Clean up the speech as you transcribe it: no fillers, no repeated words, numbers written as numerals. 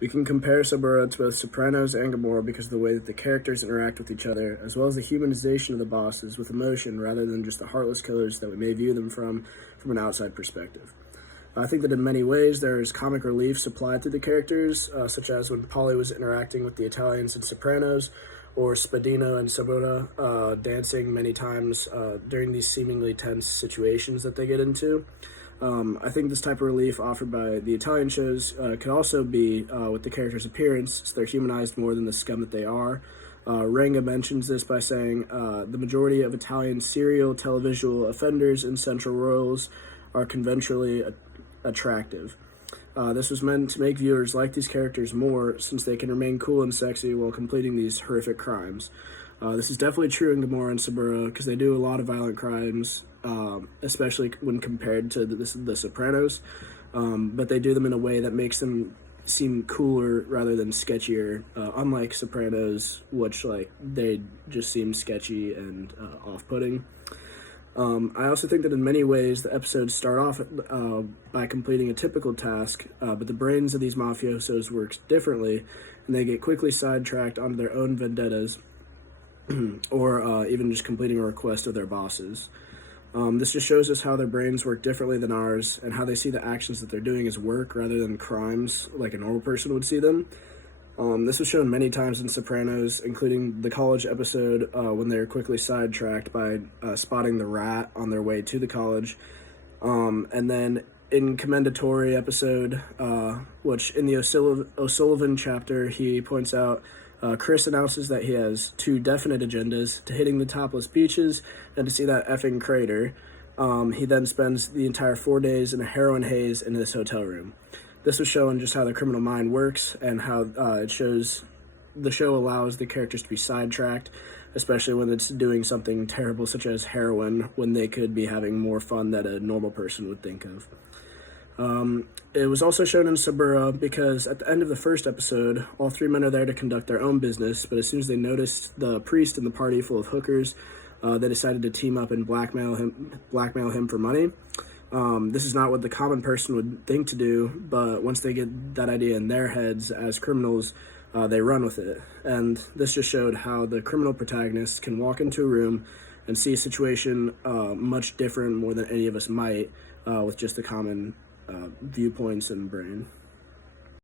We can compare Saburra to both Sopranos and Gomorrah because of the way that the characters interact with each other, as well as the humanization of the bosses with emotion rather than just the heartless killers that we may view them from an outside perspective. I think that in many ways there is comic relief supplied through the characters, such as when Polly was interacting with the Italians in Sopranos, or Spadino and Saburra dancing many times during these seemingly tense situations that they get into. I think this type of relief offered by the Italian shows could also be with the characters' appearance, so they're humanized more than the scum that they are. Ranga mentions this by saying the majority of Italian serial televisual offenders in central roles are conventionally attractive. This was meant to make viewers like these characters more, since they can remain cool and sexy while completing these horrific crimes. This is definitely true in Gomorrah and Saburra because they do a lot of violent crimes, especially when compared to the Sopranos. But they do them in a way that makes them seem cooler rather than sketchier. Unlike Sopranos, which they just seem sketchy and off-putting. I also think that in many ways the episodes start off by completing a typical task, but the brains of these mafiosos work differently, and they get quickly sidetracked onto their own vendettas, or even just completing a request of their bosses. This just shows us how their brains work differently than ours, and how they see the actions that they're doing as work rather than crimes like a normal person would see them. This was shown many times in Sopranos, including the college episode when they were quickly sidetracked by spotting the rat on their way to the college. And then in Commendatory episode, which in the O'Sullivan chapter, he points out Chris announces that he has two definite agendas: to hitting the topless beaches and to see that effing crater. He then spends the entire 4 days in a heroin haze in this hotel room. This was showing just how the criminal mind works and how the show allows the characters to be sidetracked, especially when it's doing something terrible such as heroin, when they could be having more fun that a normal person would think of. It was also shown in Saburra because at the end of the first episode, all three men are there to conduct their own business, but as soon as they noticed the priest in the party full of hookers, they decided to team up and blackmail him for money. This is not what the common person would think to do, but once they get that idea in their heads as criminals, they run with it. And this just showed how the criminal protagonist can walk into a room and see a situation much different more than any of us might with just the common viewpoints and brain.